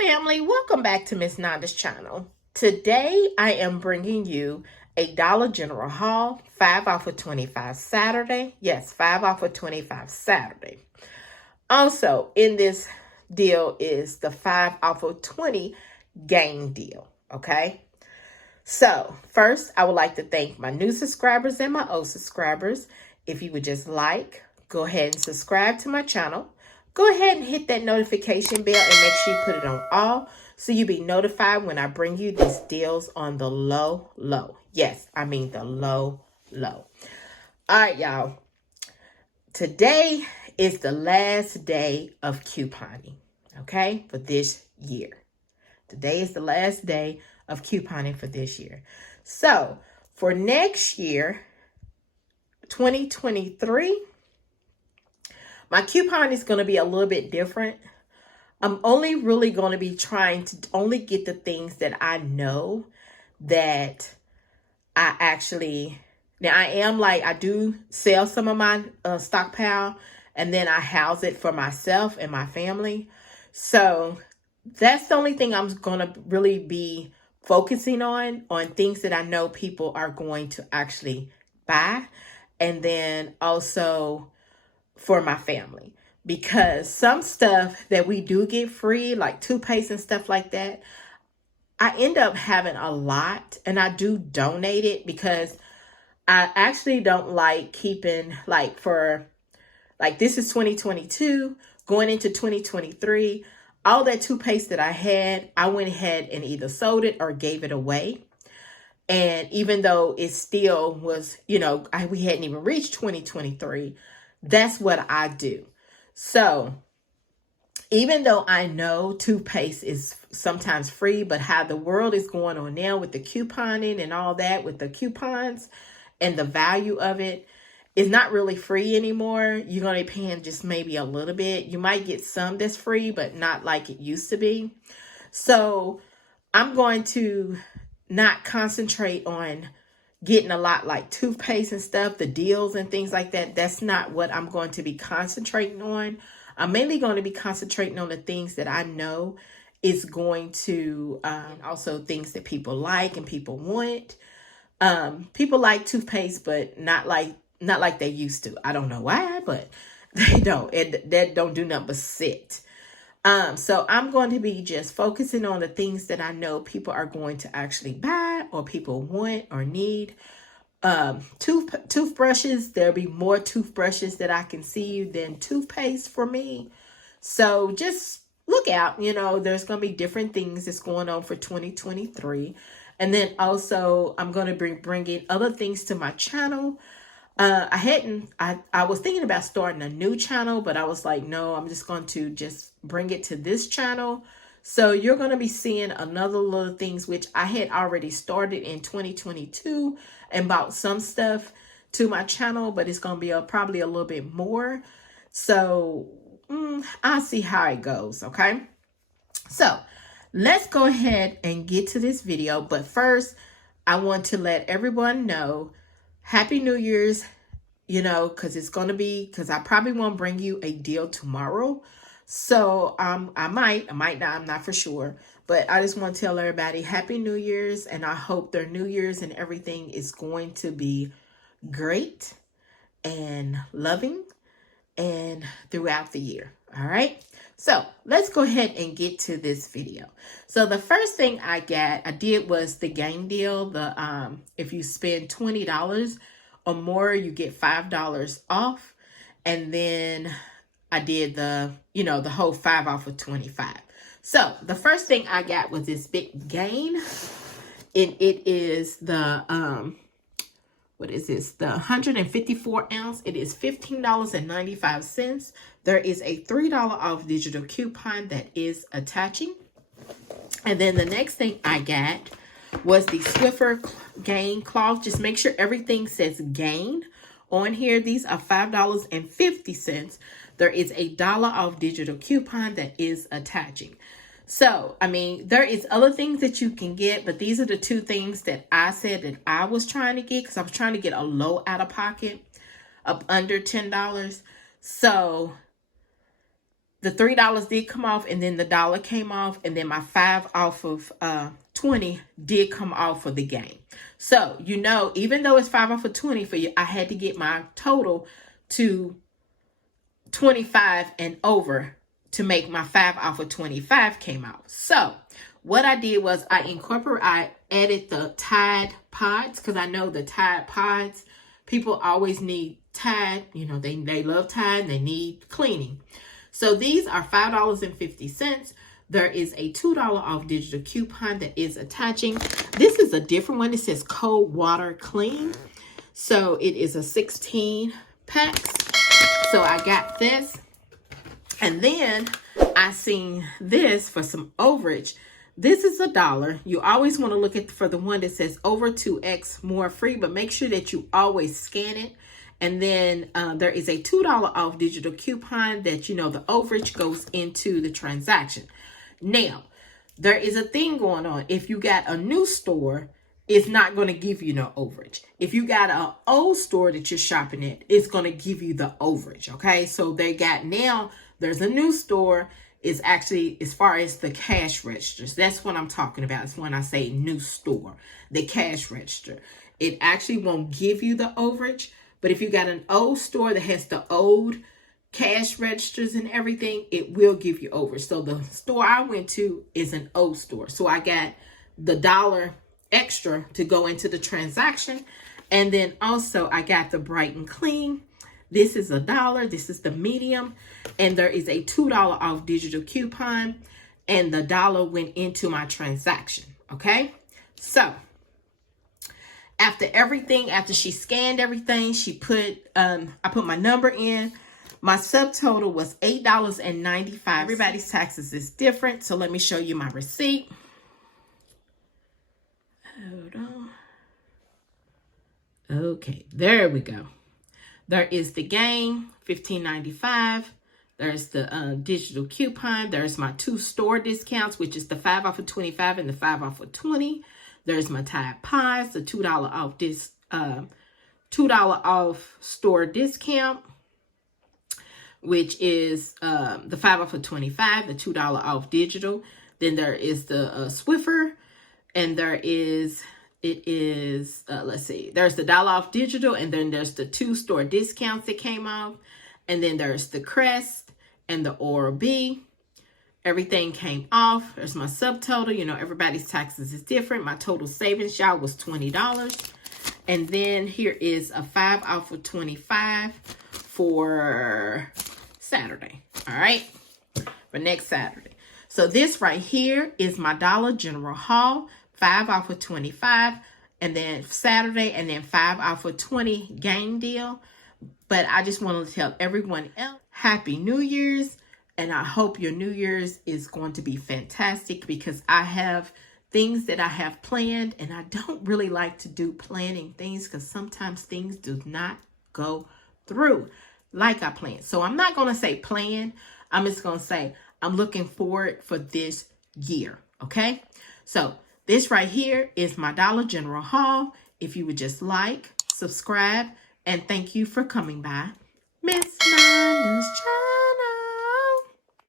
family, welcome back to Miss Nanda's channel. Today I am bringing you a Dollar General haul, 5 off of 25 Saturday. Yes, 5 off of 25 Saturday. Also in this deal is the 5 off of 20 game deal, okay? So first I would like to thank my new subscribers and my old subscribers. If you would just go ahead and subscribe to my channel. Go ahead and hit that notification bell and make sure you put it on all so you'll be notified when I bring you these deals on the low. Yes, I mean the low. All right, y'all. Today is the last day of couponing, okay, for this year. Today is the last day of couponing for this year. So for next year, 2023, my coupon is going to be a little bit different. I'm only really going to be trying to only get the things that I know that I actually, now I do sell some of my stockpile and then I house it for myself and my family. So that's the only thing I'm going to really be focusing on things that I know people are going to actually buy. And then also for my family, because some stuff that we do get free, like toothpaste and stuff like that, I end up having a lot and I do donate it because I actually don't like keeping this is 2022 going into 2023. All that toothpaste that I had, I went ahead and either sold it or gave it away. And even though it still was, we hadn't even reached 2023, that's what I do. So even though I know toothpaste is sometimes free, but how the world is going on now with the couponing and all that, with the coupons and the value of it is not really free anymore. You're going to be paying just maybe a little bit. You might get some that's free, but not like it used to be. So I'm going to not concentrate on getting a lot like toothpaste and stuff, the deals and things like that. That's not what I'm going to be concentrating on. I'm mainly going to be concentrating on the things that I know is going to, also things that people like and people want. People like toothpaste, but not like they used to. I don't know why, but they don't. That don't do nothing but sit. So I'm going to be just focusing on the things that I know people are going to actually buy or people want or need. Toothbrushes, there'll be more toothbrushes that I can see than toothpaste for me. So just look out, there's going to be different things that's going on for 2023. And then also I'm going to be bringing other things to my channel. I was thinking about starting a new channel, but I was like, no, I'm just going to just bring it to this channel. So you're going to be seeing another little things, which I had already started in 2022 and bought some stuff to my channel, but it's going to be probably a little bit more. So I'll see how it goes. Okay. So let's go ahead and get to this video. But first, I want to let everyone know Happy New Year's, because I probably won't bring you a deal tomorrow. So I might not, I'm not for sure. But I just want to tell everybody Happy New Year's, and I hope their New Year's and everything is going to be great and loving and throughout the year. All right. So let's go ahead and get to this video. So the first thing I did was the game deal. If you spend $20 or more, you get $5 off. And then I did the whole 5 off of 25. So the first thing I got was this big gain. And it is the, what is this? The 154 ounce. It is $15.95. There is a $3 off digital coupon that is attaching. And then the next thing I got was the Swiffer Gain cloth. Just make sure everything says Gain on here. These are $5.50. There is a $1 off digital coupon that is attaching. So, there is other things that you can get, but these are the two things that I said that I was trying to get because I was trying to get a low out of pocket of under $10. So the $3 did come off, and then the dollar came off, and then my 5 off of 20 did come off for the game. So, you know, even though it's 5 off of 20 for you, I had to get my total to 25 and over to make my 5 off of 25 came out. So, what I did was I added the Tide Pods, because I know the Tide Pods, people always need Tide. You know, they love Tide and they need cleaning. So these are $5.50. There is a $2 off digital coupon that is attaching. This is a different one. It says Cold Water Clean. So it is a 16 packs. So I got this. And then I seen this for some overage. This is $1. You always want to look at for the one that says over 2x more free, but make sure that you always scan it. And then there is a $2 off digital coupon that, you know, the overage goes into the transaction. Now, there is a thing going on. If you got a new store, it's not going to give you no overage. If you got an old store that you're shopping at, it's going to give you the overage. Okay, so they got now, there's a new store. It's actually, as far as the cash registers, that's what I'm talking about. It's when I say new store, the cash register. It actually won't give you the overage. But if you got an old store that has the old cash registers and everything, it will give you over. So the store I went to is an old store. So I got the $1 extra to go into the transaction. And then also I got the Bright and Clean. This is $1. This is the medium. And there is a $2 off digital coupon. And the $1 went into my transaction. Okay. So after she scanned everything, she put, I put my number in. My subtotal was $8.95. Everybody's taxes is different. So let me show you my receipt. Hold on. Okay, there we go. There is the game, $15.95. There's the digital coupon. There's my 2 store discounts, which is the 5 off of 25 and the 5 off of 20. There's my Tide Pods, the $2 off $2 off store discount, which is the 5 off of 25, the $2 off digital. Then there is the Swiffer, and there is let's see, there's the $1 off digital, and then there's the 2 store discounts that came off, and then there's the Crest and the Oral-B. Everything came off. There's my subtotal. You know, everybody's taxes is different. My total savings, y'all, was $20. And then here is a 5 off of 25 for Saturday. All right, for next Saturday. So this right here is my Dollar General haul, 5 off of 25, and then Saturday, and then 5 off of 20 game deal. But I just want to tell everyone else, Happy New Year's. And I hope your New Year's is going to be fantastic, because I have things that I have planned, and I don't really like to do planning things because sometimes things do not go through like I planned. So I'm not going to say plan. I'm just going to say I'm looking forward for this year. Okay. So this right here is my Dollar General haul. If you would just like, subscribe, and thank you for coming by. Miss Nana's Child.